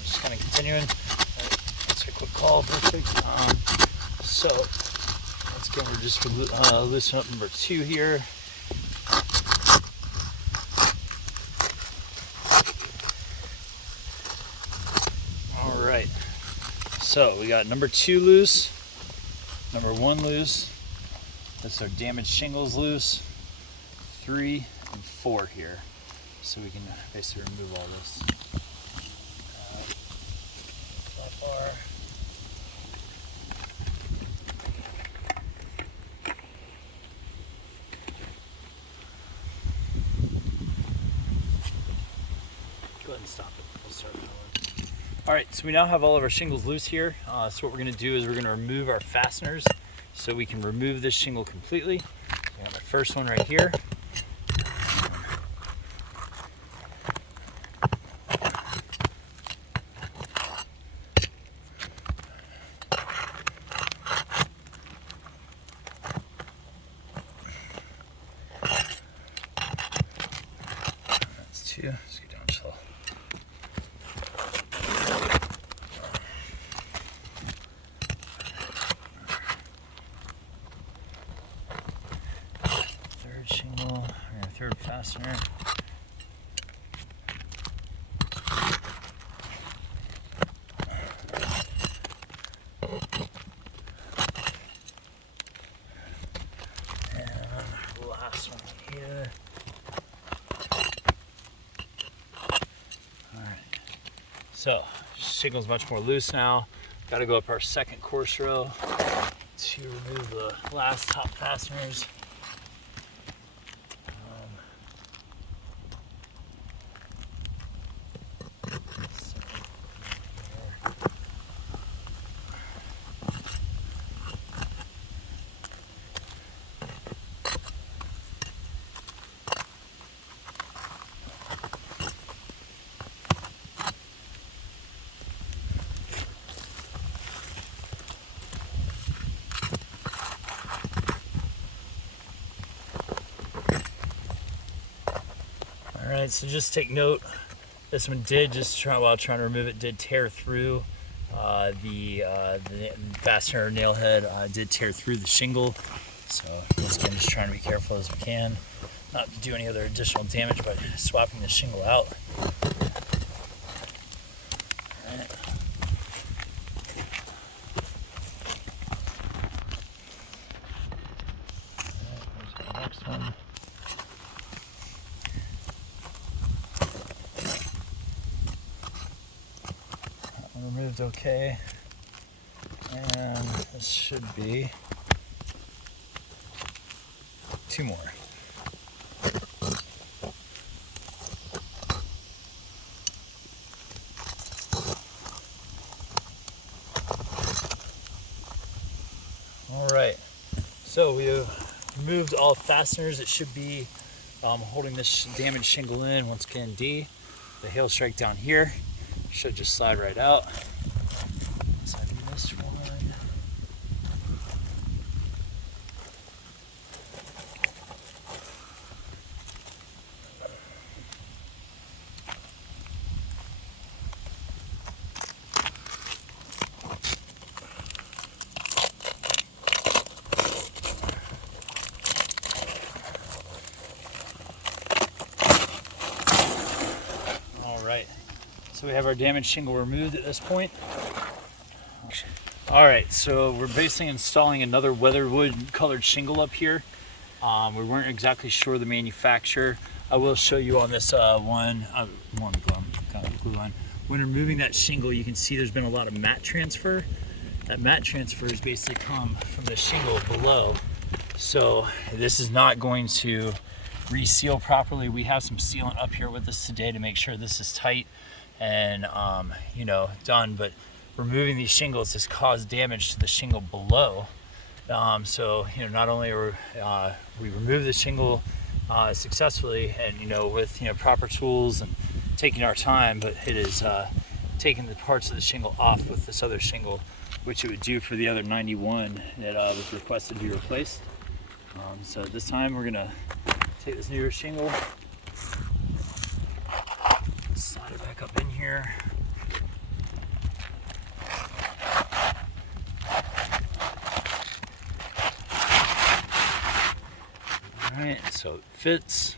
just kind of continuing. Let's take a quick call real quick. So once again, we're just loosening up number 2 here. All right. So we got number 2 loose, number 1 loose. This is our damaged shingles loose. 3 and 4 here. So we can basically remove all this. Flat bar. Go ahead and stop it. We'll start that one. All right, so we now have all of our shingles loose here. So what we're going to do is we're going to remove our fasteners so we can remove this shingle completely. So I got my first one right here. That's 2. Let's get down slow. Third shingle, or third fastener. And last one here. All right. So shingle's much more loose now. Got to go up our second course row to remove the last top fasteners. All right, so just take note, this one did while trying to remove it, did tear through the fastener nail head, did tear through the shingle. So once again, just trying to be careful as we can, not to do any other additional damage by swapping the shingle out. All right. There's the next one. Removed okay, and this should be 2 more. All right, so we have removed all fasteners. It should be holding this damaged shingle in. Once again, D, the hail strike down here. Should just slide right out. So I do this one. All right. So we have our damaged shingle removed at this point. All right, so we're basically installing another weatherwood colored shingle up here. We weren't exactly sure the manufacturer. I will show you on this one glue line. When removing that shingle, you can see there's been a lot of mat transfer. That mat transfer is basically come from the shingle below. So this is not going to reseal properly. We have some sealant up here with us today to make sure this is tight and done, but removing these shingles has caused damage to the shingle below. So not only are we removed the shingle successfully and with proper tools and taking our time, but it is taking the parts of the shingle off with this other shingle, which it would do for the other 91 that was requested to be replaced. So this time we're gonna take this newer shingle, slide it back up in here, so it fits.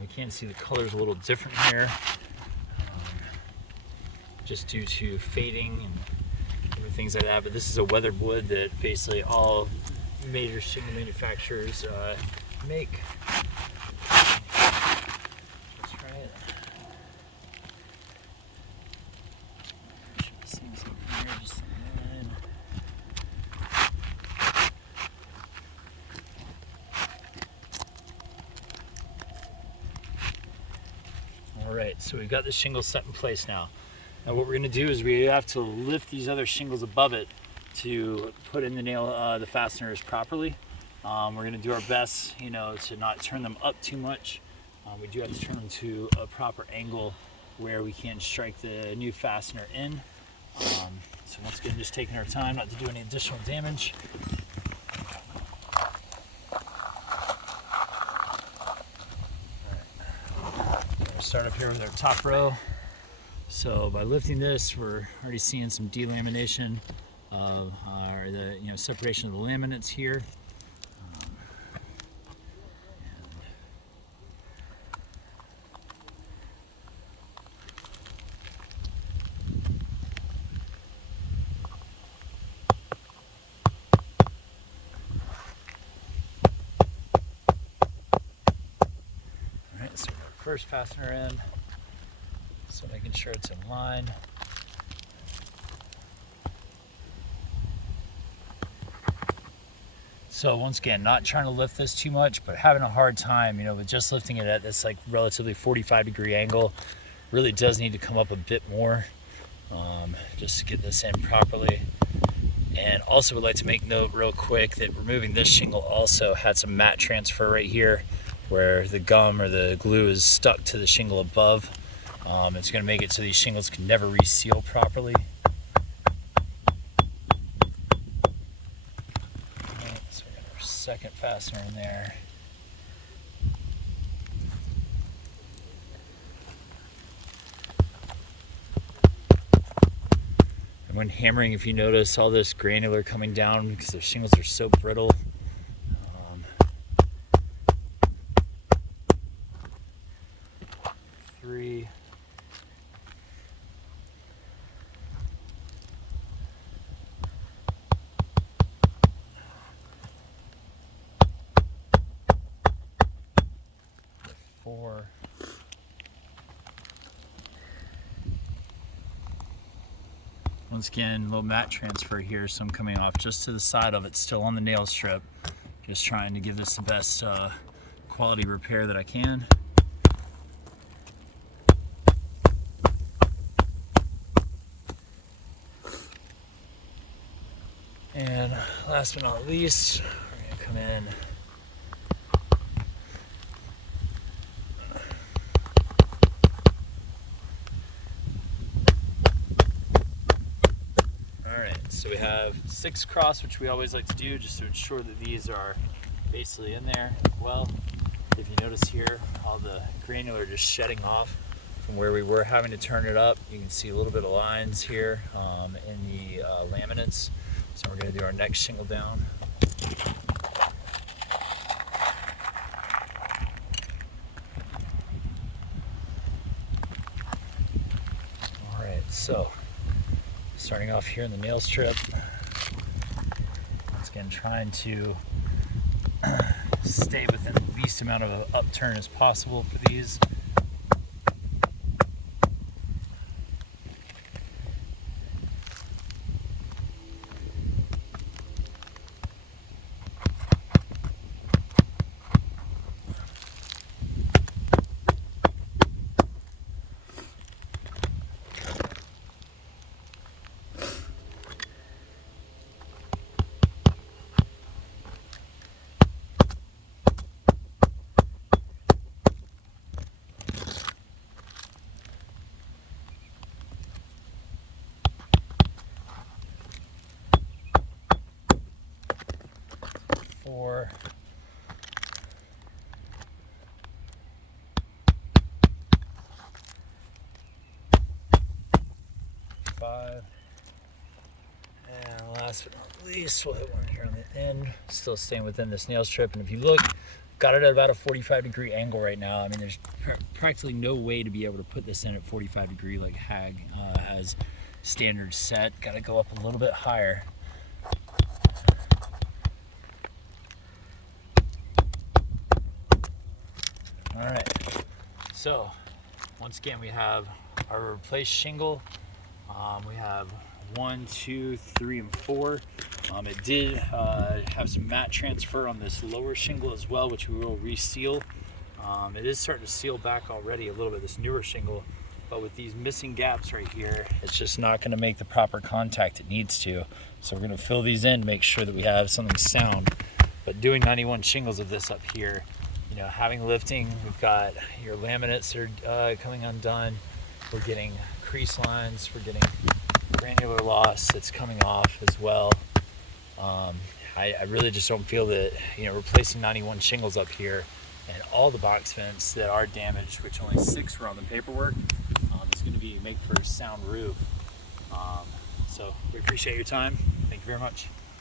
We can see the color's a little different here, just due to fading and different things like that. But this is a weathered wood that basically all major shingle manufacturers make. Let's try it. Should be seeing something here, just a line. All right, so we've got the shingle set in place now. Now what we're going to do is we have to lift these other shingles above it to put in the nail, the fasteners properly. We're going to do our best, you know, to not turn them up too much. We do have to turn them to a proper angle where we can strike the new fastener in. So once again, just taking our time not to do any additional damage. Start up here with our top row. So by lifting this, we're already seeing some delamination of the separation of the laminates here. All right, so first fastener in, so making sure it's in line. So once again, not trying to lift this too much, but having a hard time, with just lifting it at this like relatively 45-degree angle. Really does need to come up a bit more, just to get this in properly. And also would like to make note real quick that removing this shingle also had some mat transfer right here, where the gum or the glue is stuck to the shingle above. It's going to make it so these shingles can never reseal properly. Right, so we got our second fastener in there. And when hammering, if you notice all this granular coming down because the shingles are so brittle. 3. Four. Once again, a little mat transfer here, so I'm coming off just to the side of it, still on the nail strip. Just trying to give this the best quality repair that I can. And last but not least, we're going to come in. So we have 6 across, which we always like to do just to ensure that these are basically in there well. If you notice here, all the granular just shedding off from where we were having to turn it up. You can see a little bit of lines here in the laminates. So we're going to do our next shingle down. All right, so starting off here in the nail strip, once again trying to stay within the least amount of an upturn as possible for these. Four. 5. And last but not least, we'll hit one here on the end, still staying within this nail strip. And if you look, got it at about a 45-degree angle right now. I mean, there's practically no way to be able to put this in at 45 degree like Hag has standard set. Got to go up a little bit higher. All right, so once again we have our replaced shingle. We have 1, 2, 3, and 4. It did have some mat transfer on this lower shingle as well, which we will reseal. It is starting to seal back already a little bit, this newer shingle, but with these missing gaps right here, it's just not going to make the proper contact it needs to. So we're going to fill these in to make sure that we have something sound. But doing 91 shingles of this up here, you know, having lifting, we've got your laminates that are coming undone. We're getting crease lines, we're getting granular loss that's coming off as well. I really just don't feel that, you know, replacing 91 shingles up here and all the box vents that are damaged, which only 6 were on the paperwork, is going to make for a sound roof. So we appreciate your time. Thank you very much.